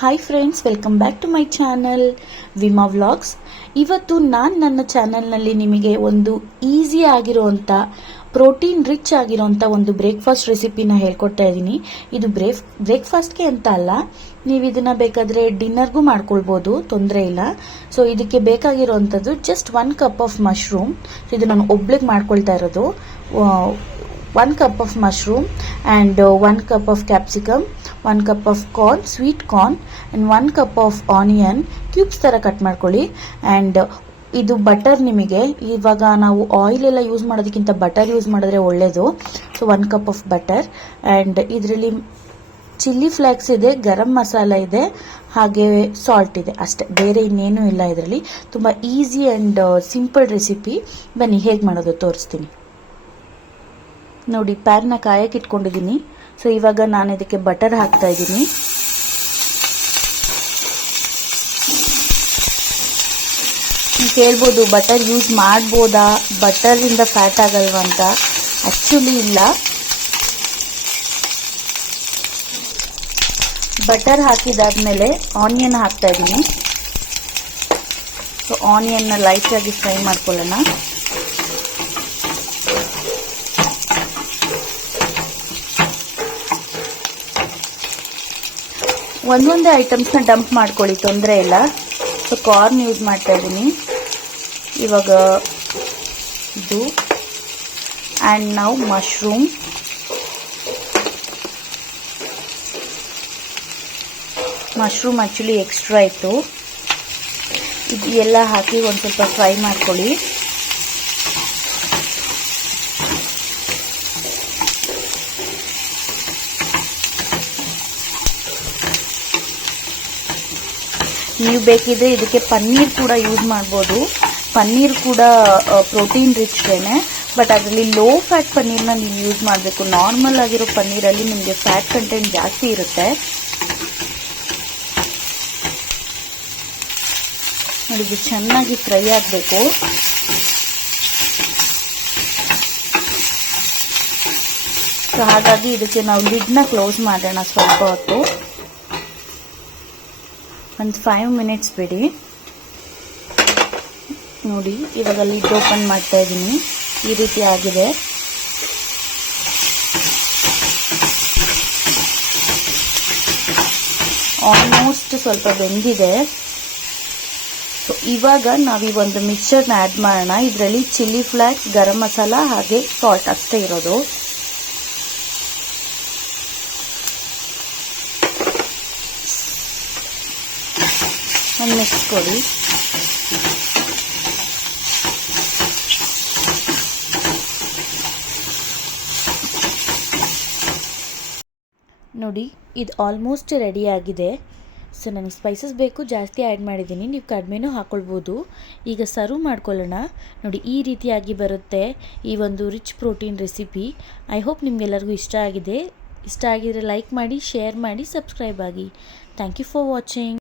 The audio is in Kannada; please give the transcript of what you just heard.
Hi friends, welcome back to my channel Vima vlogs. ಇವತ್ತು ನಾನು ನನ್ನ ಚಾನಲ್ನಲ್ಲಿ ನಿಮಗೆ ಒಂದು ಈಸಿ ಆಗಿರುವಂಥ ಪ್ರೋಟೀನ್ ರಿಚ್ ಆಗಿರೋಂಥ ಒಂದು ಬ್ರೇಕ್ಫಾಸ್ಟ್ ರೆಸಿಪಿನ ಹೇಳ್ಕೊಡ್ತಾ ಇದ್ದೀನಿ. ಇದು ಬ್ರೇಕ್ಫಾಸ್ಟ್ಗೆ ಅಂತ ಅಲ್ಲ, ನೀವು ಇದನ್ನ ಬೇಕಾದರೆ ಡಿನ್ನರ್ಗೂ ಮಾಡ್ಕೊಳ್ಬೋದು, ತೊಂದರೆ ಇಲ್ಲ. ಸೊ ಇದಕ್ಕೆ ಬೇಕಾಗಿರೋವಂಥದ್ದು ಜಸ್ಟ್ 1 ಕಪ್ ಆಫ್ ಮಶ್ರೂಮ್. ಇದು ನಾನು ಒಬ್ಳಿಗೆ ಮಾಡ್ಕೊಳ್ತಾ ಇರೋದು. 1 cup of mushroom and 1 cup of capsicum, 1 cup of corn, sweet corn and 1 cup of onion cubes ತರ ಕಟ್ ಮಾಡ್ಕೊಳ್ಳಿ. and ಇದು ಬಟರ್, ನಿಮಗೆ ಇವಾಗ ನಾವು ಆಯಿಲ್ ಎಲ್ಲ ಯೂಸ್ ಮಾಡೋದಕ್ಕಿಂತ ಬಟರ್ ಯೂಸ್ ಮಾಡಿದ್ರೆ ಒಳ್ಳೇದು. So 1 cup of butter and ಇದರಲ್ಲಿ ಚಿಲ್ಲಿ ಫ್ಲೇಕ್ಸ್ ಇದೆ, ಗರಂ ಮಸಾಲ ಇದೆ, ಹಾಗೆ ಸಾಲ್ಟ್ ಇದೆ, ಅಷ್ಟೇ, ಬೇರೆ ಇನ್ನೇನು ಇಲ್ಲ. ಇದರಲ್ಲಿ ತುಂಬ ಈಸಿ ಆ್ಯಂಡ್ ಸಿಂಪಲ್ ರೆಸಿಪಿ. ಬನ್ನಿ ಹೇಗೆ ಮಾಡೋದು ತೋರಿಸ್ತೀನಿ. ನೋಡಿ, ಪ್ಯಾನ್ನ ಕಾಯಕ್ಕೆ ಇಟ್ಕೊಂಡಿದ್ದೀನಿ. ಸೊ ಇವಾಗ ನಾನು ಇದಕ್ಕೆ ಬಟರ್ ಹಾಕ್ತಾ ಇದ್ದೀನಿ. ನೀವು ಕೇಳ್ಬೋದು, ಬಟರ್ ಯೂಸ್ ಮಾಡ್ಬೋದಾ, ಬಟರಿಂದ ಫ್ಯಾಟ್ ಆಗಲ್ವಾ ಅಂತ. ಆ್ಯಕ್ಚುಲಿ ಇಲ್ಲ. ಬಟರ್ ಹಾಕಿದಾದ್ಮೇಲೆ ಆನಿಯನ್ ಹಾಕ್ತಾ ಇದ್ದೀನಿ. ಸೊ ಆನಿಯನ್ನ ಲೈಟಾಗಿ ಫ್ರೈ ಮಾಡ್ಕೊಳ್ಳೋಣ. ಒಂದೊಂದೇ ಐಟಮ್ಸ್ನ ಡಂಪ್ ಮಾಡ್ಕೊಳ್ಳಿ, ತೊಂದರೆ ಇಲ್ಲ. ಸೊ ಕಾರ್ನ್ ಯೂಸ್ ಮಾಡ್ತಾ ಇದ್ದೀನಿ ಇವಾಗ. ಇದು ಆ್ಯಂಡ್ ನಾವು ಮಶ್ರೂಮ್, ಆ್ಯಕ್ಚುಲಿ ಎಕ್ಸ್ಟ್ರಾ ಇತ್ತು. ಇದು ಎಲ್ಲ ಹಾಕಿ ಒಂದು ಸ್ವಲ್ಪ ಫ್ರೈ ಮಾಡ್ಕೊಳ್ಳಿ. ನೀವು ಬೇಕಿದ್ರೆ ಇದಕ್ಕೆ ಪನ್ನೀರ್ ಕೂಡ ಯೂಸ್ ಮಾಡ್ಬೋದು. ಪನ್ನೀರ್ ಕೂಡ ಪ್ರೋಟೀನ್ ರಿಚ್ಗೇನೆ, ಬಟ್ ಅದರಲ್ಲಿ ಲೋ ಫ್ಯಾಟ್ ಪನ್ನೀರ್ನ ನೀವು ಯೂಸ್ ಮಾಡಬೇಕು. ನಾರ್ಮಲ್ ಆಗಿರೋ ಪನ್ನೀರಲ್ಲಿ ನಿಮಗೆ ಫ್ಯಾಟ್ ಕಂಟೆಂಟ್ ಜಾಸ್ತಿ ಇರುತ್ತೆ. ನೋಡಿ, ಇದು ಚೆನ್ನಾಗಿ ಫ್ರೈ ಆಗಬೇಕು. ಸೊ ಹಾಗಾಗಿ ಇದಕ್ಕೆ ನಾವು ಲಿಡ್ನ ಕ್ಲೋಸ್ ಮಾಡೋಣ ಸ್ವಲ್ಪ ಹೊತ್ತು, ಒಂದು 5 ಮಿನಿಟ್ಸ್ ಬಿಡಿ. ನೋಡಿ, ಇವಾಗ ಲಿಡ್ ಓಪನ್ ಮಾಡ್ತಾ ಇದ್ದೀನಿ. ಈ ರೀತಿ ಆಗಿದೆ. ಆಲ್ಮೋಸ್ಟ್ ಸ್ವಲ್ಪ ಬೆಂದಿದೆ. ಸೊ ಇವಾಗ ನಾವು ಈ ಒಂದು ಮಿಕ್ಸ್ಚರ್ನ ಆ್ಯಡ್ ಮಾಡೋಣ. ಇದರಲ್ಲಿ ಚಿಲ್ಲಿ ಫ್ಲೇಕ್ಸ್, ಗರಂ ಮಸಾಲ ಹಾಗೆ ಸಾಲ್ಟ್ ಅಷ್ಟೇ ಇರೋದು. ಒಂದು ಮಿಕ್ಸ್ ಕೊಡಿ. ನೋಡಿ, ಇದು ಆಲ್ಮೋಸ್ಟ್ ರೆಡಿ ಆಗಿದೆ. ಸೊ ನನಗೆ ಸ್ಪೈಸಸ್ ಬೇಕು, ಜಾಸ್ತಿ ಆ್ಯಡ್ ಮಾಡಿದ್ದೀನಿ, ನೀವು ಕಡಿಮೆನೂ ಹಾಕ್ಕೊಳ್ಬೋದು. ಈಗ ಸರ್ವ್ ಮಾಡ್ಕೊಳ್ಳೋಣ. ನೋಡಿ, ಈ ರೀತಿಯಾಗಿ ಬರುತ್ತೆ ಈ ಒಂದು rich protein recipe. I hope ನಿಮಗೆಲ್ಲರಿಗೂ ಇಷ್ಟ ಆಗಿದೆ. ಇಷ್ಟ ಆಗಿದರೆ ಲೈಕ್ ಮಾಡಿ, ಶೇರ್ ಮಾಡಿ, ಸಬ್ಸ್ಕ್ರೈಬ್ ಆಗಿ. Thank you for watching.